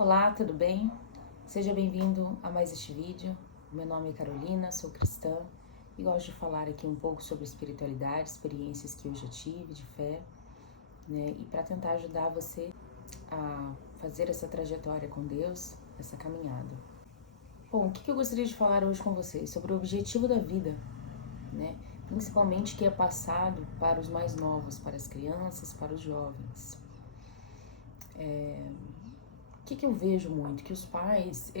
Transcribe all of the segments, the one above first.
Olá, tudo bem? Seja bem-vindo a mais este vídeo. Meu nome é Carolina, sou cristã e gosto de falar aqui um pouco sobre espiritualidade, experiências que eu já tive de fé, né? E para tentar ajudar você a fazer essa trajetória com Deus, essa caminhada. Bom, o que eu gostaria de falar hoje com vocês? Sobre o objetivo da vida, né? Principalmente que é passado para os mais novos, para as crianças, para os jovens. O que eu vejo muito? Que os pais,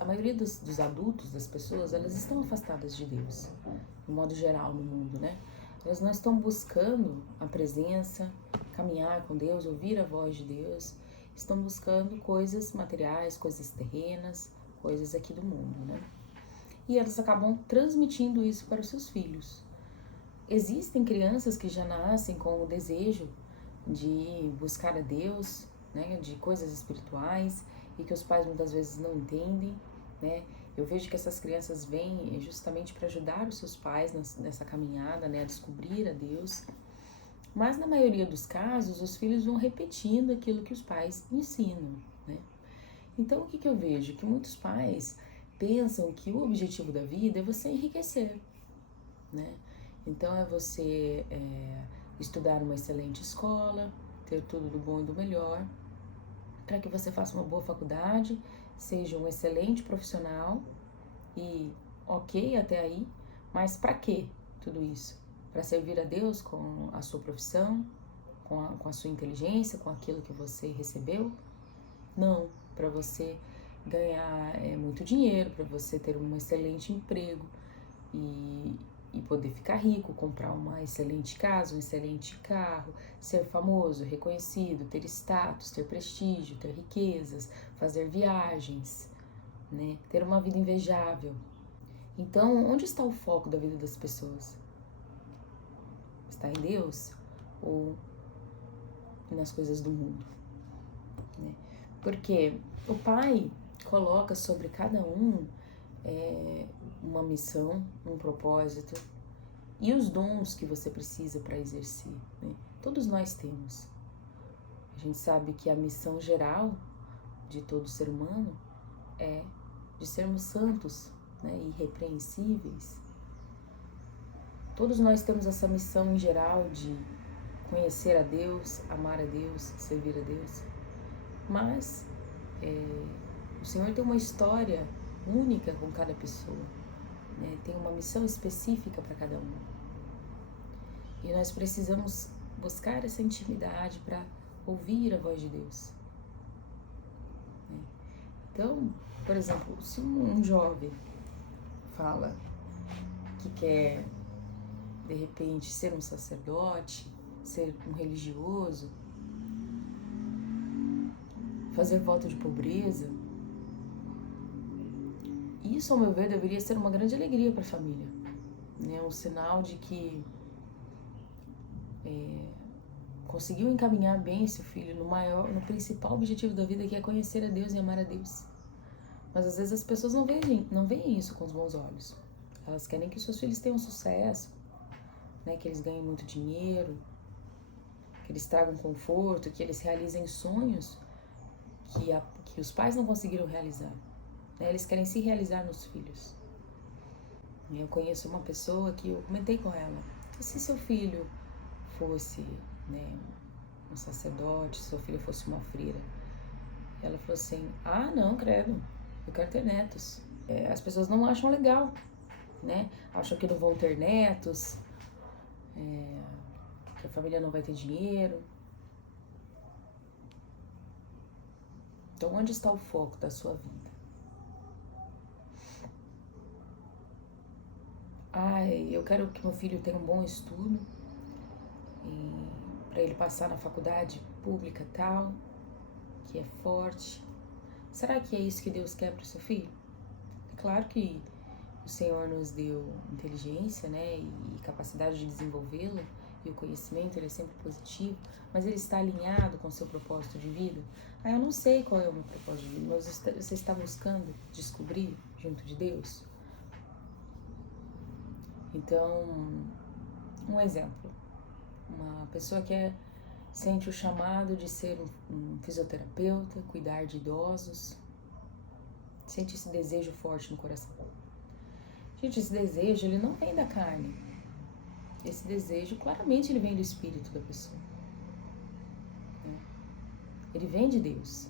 a maioria dos adultos, das pessoas, elas estão afastadas de Deus, de modo geral no mundo, né? Elas não estão buscando a presença, caminhar com Deus, ouvir a voz de Deus, estão buscando coisas materiais, coisas terrenas, coisas aqui do mundo, né? E elas acabam transmitindo isso para os seus filhos. Existem crianças que já nascem com o desejo de buscar a Deus, né, de coisas espirituais e que os pais muitas vezes não entendem, né? Eu vejo que essas crianças vêm justamente para ajudar os seus pais nessa caminhada, né, a descobrir a Deus. Mas na maioria dos casos, os filhos vão repetindo aquilo que os pais ensinam, né? Então o que eu vejo? Que muitos pais pensam que o objetivo da vida é você enriquecer, né? Então é você estudar numa excelente escola, ter tudo do bom e do melhor, para que você faça uma boa faculdade, seja um excelente profissional e ok até aí, mas para que tudo isso? Para servir a Deus com a sua profissão, com a sua inteligência, com aquilo que você recebeu? Não, para você ganhar muito dinheiro, para você ter um excelente emprego e poder ficar rico, comprar uma excelente casa, um excelente carro, ser famoso, reconhecido, ter status, ter prestígio, ter riquezas, fazer viagens, né? Ter uma vida invejável. Então, onde está o foco da vida das pessoas? Está em Deus ou nas coisas do mundo, né? Porque o Pai coloca sobre cada um uma missão, um propósito e os dons que você precisa para exercer, né? Todos nós temos. A gente sabe que a missão geral de todo ser humano é de sermos santos, né? Irrepreensíveis. Todos nós temos essa missão em geral de conhecer a Deus, amar a Deus, servir a Deus. Mas o Senhor tem uma história única com cada pessoa, né? Tem uma missão específica para cada um. E nós precisamos buscar essa intimidade para ouvir a voz de Deus. Então, por exemplo, se um jovem fala que quer, de repente, ser um sacerdote, ser um religioso, fazer voto de pobreza, isso, ao meu ver, deveria ser uma grande alegria para a família, né? Um sinal de que conseguiu encaminhar bem seu filho no principal objetivo da vida, que é conhecer a Deus e amar a Deus. Mas às vezes as pessoas não veem isso com os bons olhos. Elas querem que os seus filhos tenham sucesso, né? Que eles ganhem muito dinheiro, que eles tragam conforto, que eles realizem sonhos que os pais não conseguiram realizar, né? Eles querem se realizar nos filhos. Eu conheço uma pessoa que eu comentei com ela que se seu filho fosse, né, um sacerdote, se seu filho fosse uma freira, ela falou assim: ah, não, credo, eu quero ter netos. As pessoas não acham legal, né? Acham que não vão ter netos, que a família não vai ter dinheiro. Então, onde está o foco da sua vida? Eu quero que meu filho tenha um bom estudo, para ele passar na faculdade pública tal, que é forte. Será que é isso que Deus quer para o seu filho? É claro que o Senhor nos deu inteligência, né, e capacidade de desenvolvê-la, e o conhecimento ele é sempre positivo, mas ele está alinhado com o seu propósito de vida? Eu não sei qual é o meu propósito de vida, mas você está buscando descobrir junto de Deus? Então, um exemplo, uma pessoa quer sente o chamado de ser um fisioterapeuta, cuidar de idosos, sente esse desejo forte no coração. Gente, esse desejo, ele não vem da carne. Esse desejo, claramente, ele vem do espírito da pessoa. Ele vem de Deus.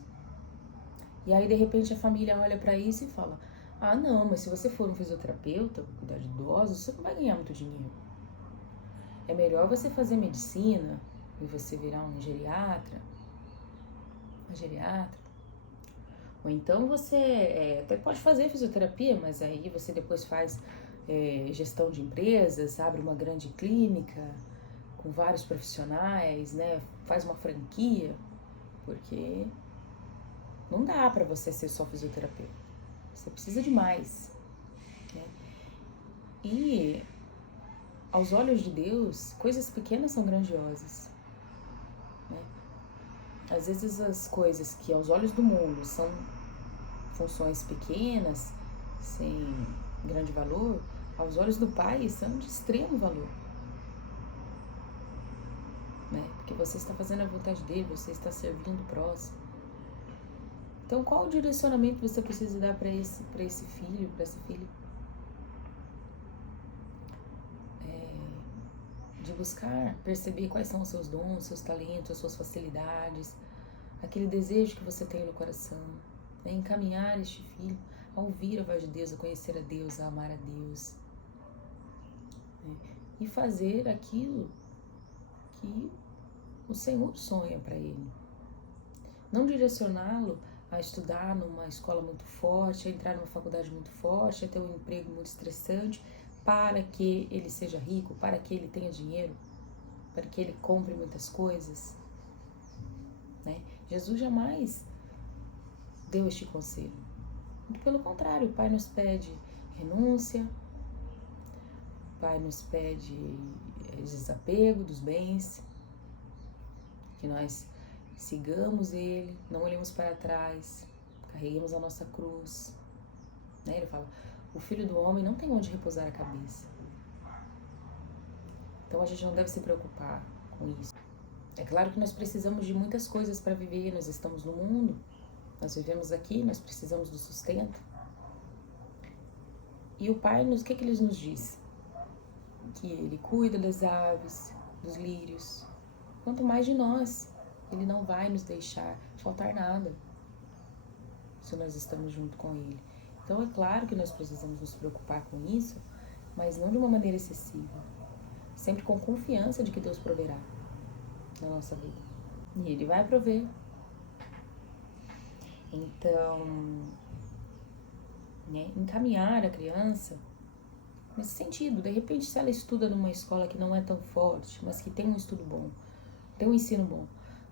E aí, de repente, a família olha para isso e fala: ah, não, mas se você for um fisioterapeuta, cuidar de idosos, você não vai ganhar muito dinheiro. É melhor você fazer medicina e você virar um geriatra, uma geriatra. Ou então você até pode fazer fisioterapia, mas aí você depois faz gestão de empresas, abre uma grande clínica com vários profissionais, né? Faz uma franquia, porque não dá para você ser só fisioterapeuta. Você precisa de mais, né? E aos olhos de Deus, coisas pequenas são grandiosas, né? Às vezes as coisas que aos olhos do mundo são funções pequenas, sem grande valor, aos olhos do Pai são de extremo valor, né? Porque você está fazendo a vontade dele, você está servindo o próximo. Então, qual o direcionamento você precisa dar para esse filho, para essa filha? De buscar perceber quais são os seus dons, seus talentos, as suas facilidades, aquele desejo que você tem no coração, né? Encaminhar este filho a ouvir a voz de Deus, a conhecer a Deus, a amar a Deus, né? E fazer aquilo que o Senhor sonha para ele. Não direcioná-lo a estudar numa escola muito forte, a entrar numa faculdade muito forte, a ter um emprego muito estressante, para que ele seja rico, para que ele tenha dinheiro, para que ele compre muitas coisas, né? Jesus jamais deu este conselho. Muito pelo contrário, o Pai nos pede renúncia, o Pai nos pede desapego dos bens, que nós sigamos Ele, não olhemos para trás, carreguemos a nossa cruz, né? Ele fala: o Filho do Homem não tem onde repousar a cabeça. Então a gente não deve se preocupar com isso. É claro que nós precisamos de muitas coisas para viver, nós estamos no mundo, nós vivemos aqui, nós precisamos do sustento. E o Pai, o que Ele nos diz? Que Ele cuida das aves, dos lírios. Quanto mais de nós, Ele não vai nos deixar faltar nada se nós estamos junto com Ele. Então é claro que nós precisamos nos preocupar com isso, mas não de uma maneira excessiva. Sempre com confiança de que Deus proverá na nossa vida. E Ele vai prover. Então, né, encaminhar a criança nesse sentido. De repente, se ela estuda numa escola que não é tão forte, mas que tem um estudo bom, tem um ensino bom,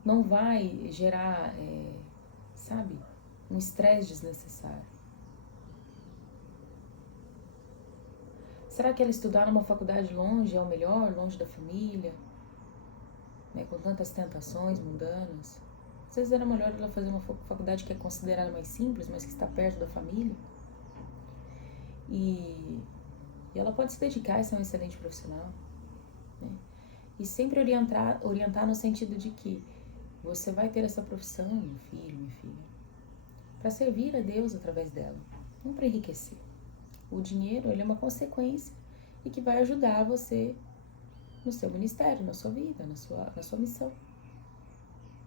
não vai gerar, um estresse desnecessário. Será que ela estudar numa faculdade longe é o melhor, longe da família, né, com tantas tentações mundanas? Às vezes era melhor ela fazer uma faculdade que é considerada mais simples, mas que está perto da família. E ela pode se dedicar a ser um excelente profissional, né? E sempre orientar no sentido de que você vai ter essa profissão, meu filho, minha filha, para servir a Deus através dela, não para enriquecer. O dinheiro, ele é uma consequência e que vai ajudar você no seu ministério, na sua vida, na sua missão,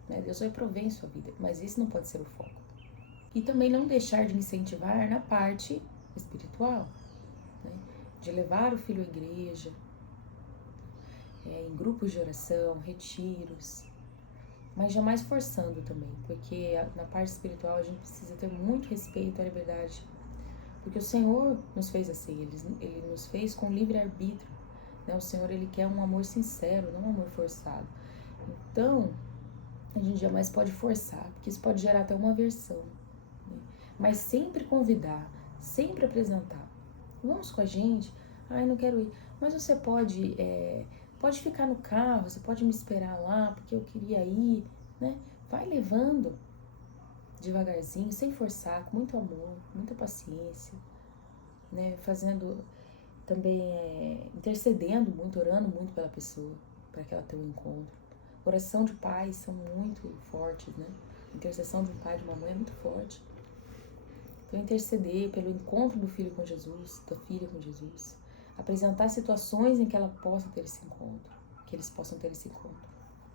né? Deus vai prover em sua vida, mas esse não pode ser o foco. E também não deixar de incentivar na parte espiritual, né? De levar o filho à igreja, em grupos de oração, retiros, mas jamais forçando também, porque na parte espiritual a gente precisa ter muito respeito à liberdade, porque o Senhor nos fez assim, Ele nos fez com livre-arbítrio, né? O Senhor, Ele quer um amor sincero, não um amor forçado. Então, a gente jamais pode forçar, porque isso pode gerar até uma aversão, né? Mas sempre convidar, sempre apresentar. Vamos com a gente? Ai, não quero ir. Mas você pode ficar no carro, você pode me esperar lá, porque eu queria ir, né? Vai levando devagarzinho, sem forçar, com muito amor, muita paciência, né? Fazendo também, intercedendo muito, orando muito pela pessoa, para que ela tenha um encontro. Oração de pais são muito fortes, né? A intercessão de um pai e de uma mãe é muito forte. Então, interceder pelo encontro do filho com Jesus, da filha com Jesus. Apresentar situações em que ela possa ter esse encontro, que eles possam ter esse encontro.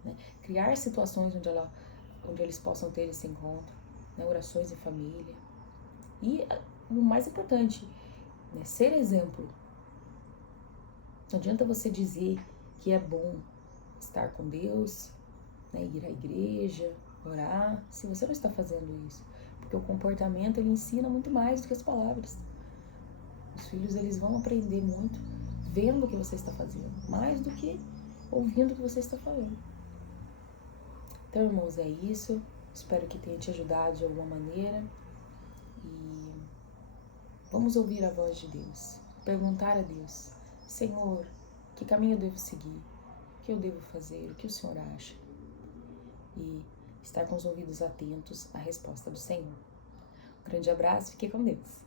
Né? Criar situações onde eles possam ter esse encontro. Né? Orações em família. E o mais importante, né? Ser exemplo. Não adianta você dizer que é bom estar com Deus, né? Ir à igreja, orar, se você não está fazendo isso. Porque o comportamento, ele ensina muito mais do que as palavras. Os filhos, eles vão aprender muito vendo o que você está fazendo, mais do que ouvindo o que você está falando. Então, irmãos, é isso. Espero que tenha te ajudado de alguma maneira. E vamos ouvir a voz de Deus. Perguntar a Deus: Senhor, que caminho eu devo seguir? O que eu devo fazer? O que o Senhor acha? E estar com os ouvidos atentos à resposta do Senhor. Um grande abraço, fique com Deus.